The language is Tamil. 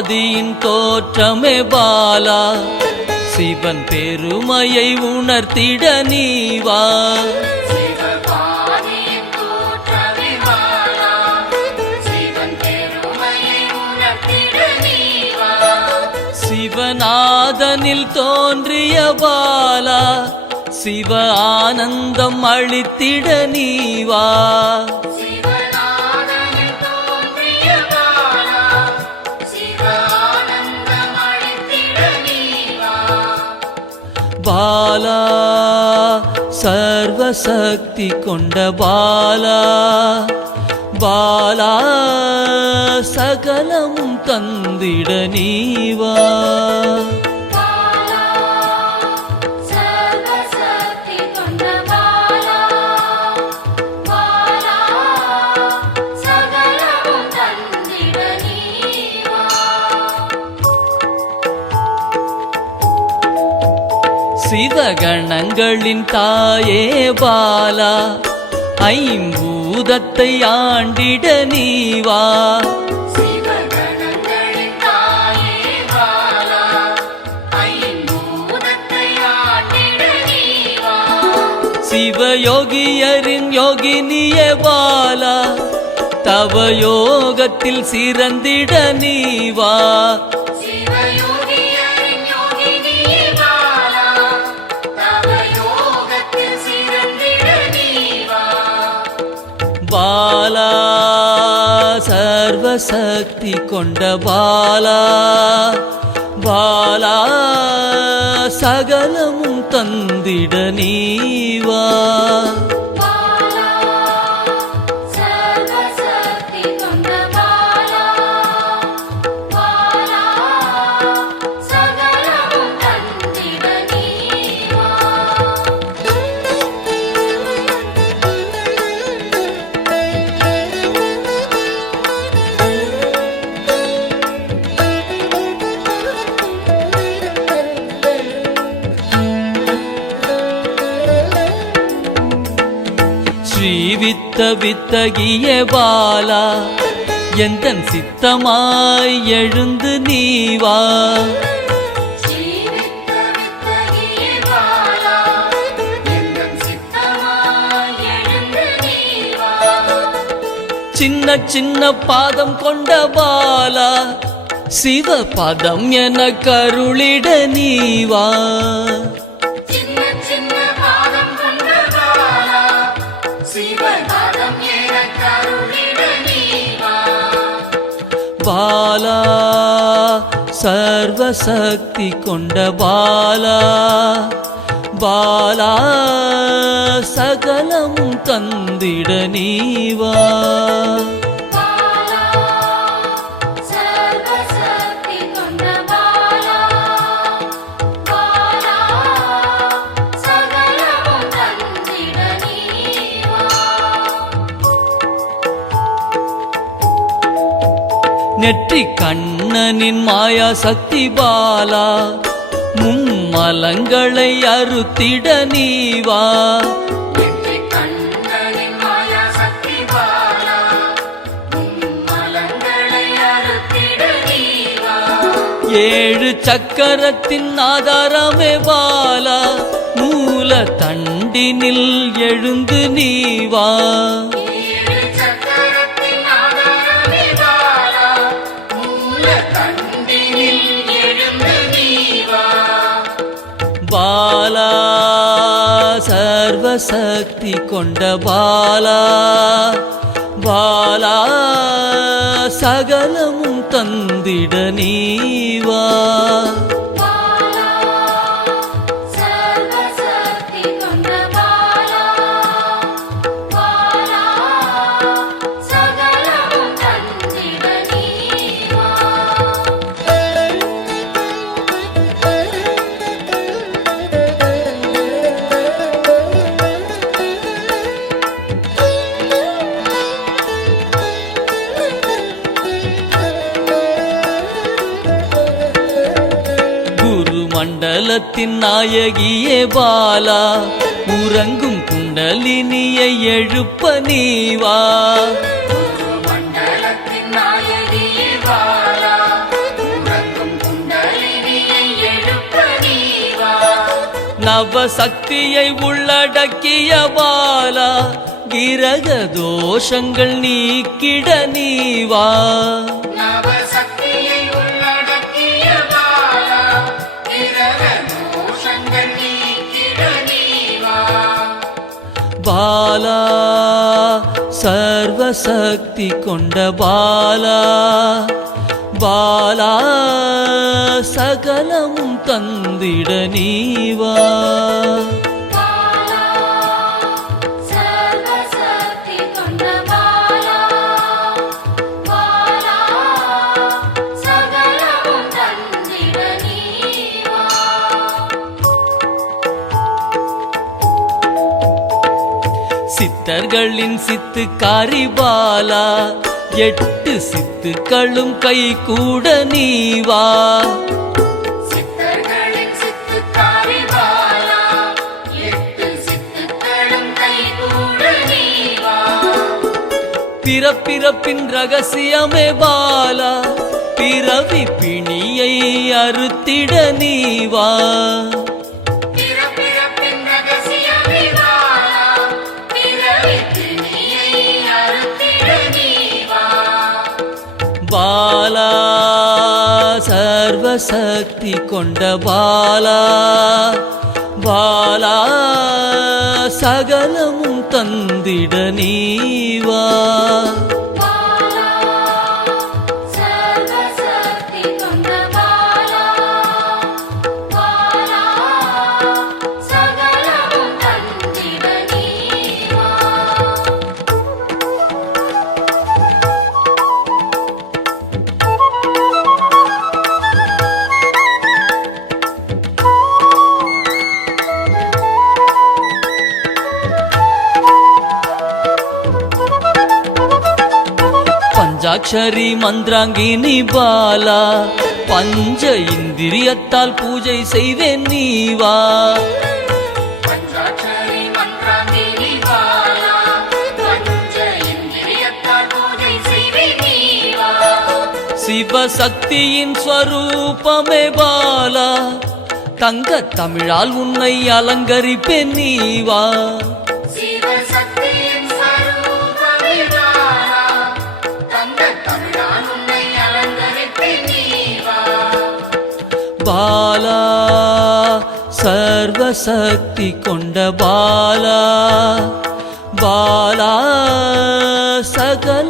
ஆதியின் தோற்றமே பாலா, சிவன் பெருமையை உணர்த்திட நீவா. சிவநாதனில் தோன்றிய பாலா, சிவ ஆனந்தம் அளித்திட நீவா. பாலா சர்வசக்தி கொண்ட பாலா, பாலா சகலமும் தந்திட நீவா. சிவகணங்களின் தாயே பாலா, ஐம்பூதத்தை ஆண்டிட நீவா. சிவயோகியரின் யோகினியே பாலா, தவ யோகத்தில் சிறந்திட நீவா. பாலா சர்வசக்தி கொண்ட பாலா, பாலா சகலமும் தந்திட நீவா. ஸ்ரீவித்த வித்தகிய பாலா, எந்தன் சித்தமாய் எழுந்து நீவா. சின்ன சின்ன பாதம் கொண்ட பாலா, சிவ பதம் என கருளிட நீவா. பாலா சர்வசக்தி கொண்ட பாலா, பாலா சகலமும் தந்திட நீவா. நெற்றி கண்ணனின் மாயா சக்தி பாலா, மும்மலங்களை அறுத்திட நீவா. ஏழு சக்கரத்தின் ஆதாரமே பாலா, மூல தண்டினில் எழுந்து நீவா. பாலா சர்வசக்தி கொண்ட பாலா, பாலா சகலமும் தந்திட நீவா. மண்டலத்தின் நாயகியே பாலா, உறங்கும் குண்டலினியை எழுப்ப நீவா. மண்டலத்தின் நாயகியே பாலா, நவசக்தியை உள்ளடக்கிய பாலா கிரக தோஷங்கள் நீக்கிட நீவா நவசக்தியை உள்ளடக்கிய பாலா கிரக தோஷங்கள் நீக்கிட நீவா பாலா சர்வசக்தி கொண்ட பாலா பாலா சகலமும் தந்திட நீவா பாலா சர்வசக்தி கொண்ட பாலா பாலா சகலமும் தந்திட நீவா சித்தர்களின் சித்துக்காரி பாலா 8 சித்துக்களும் கை கூட நீவா சித்தர்களின் சித்துக்காரி பாலா 8 சித்துக்களும் கைகூட நீவா பிறப்பிறப்பின் ரகசியமே பாலா பிறவி பிணியை அறுத்திட நீவா பிறப்பிறப்பின் ரகசியமே பாலா பிறவி பிணியை அறுத்திட நீவா பாலா சர்வசக்தி கொண்ட பாலா பாலா சகலமும் தந்திட நீவா பாலா சர்வசக்தி கொண்ட பாலா பாலா சகலமும் தந்திட நீவா பஞ்சாட்சரி மந்திராங்கினி பாலா பஞ்ச இந்திரியத்தால் பூஜை செய்வேன் நீவா பஞ்சாட்சரி மந்திராங்கினி பாலா பஞ்ச இந்திரியத்தால் பூஜை செய்வேன் நீவா சிவசக்தியின் ஸ்வரூபமே பாலா தங்க தமிழால் உன்னை அலங்கரிப்பேன் நீவா சிவசக்தியின் ஸ்வரூபமே பாலா தங்க தமிழால் உன்னை அலங்கரிப்பேன் நீவா பாலா சர்வசக்தி கொண்ட பாலா பாலா சகல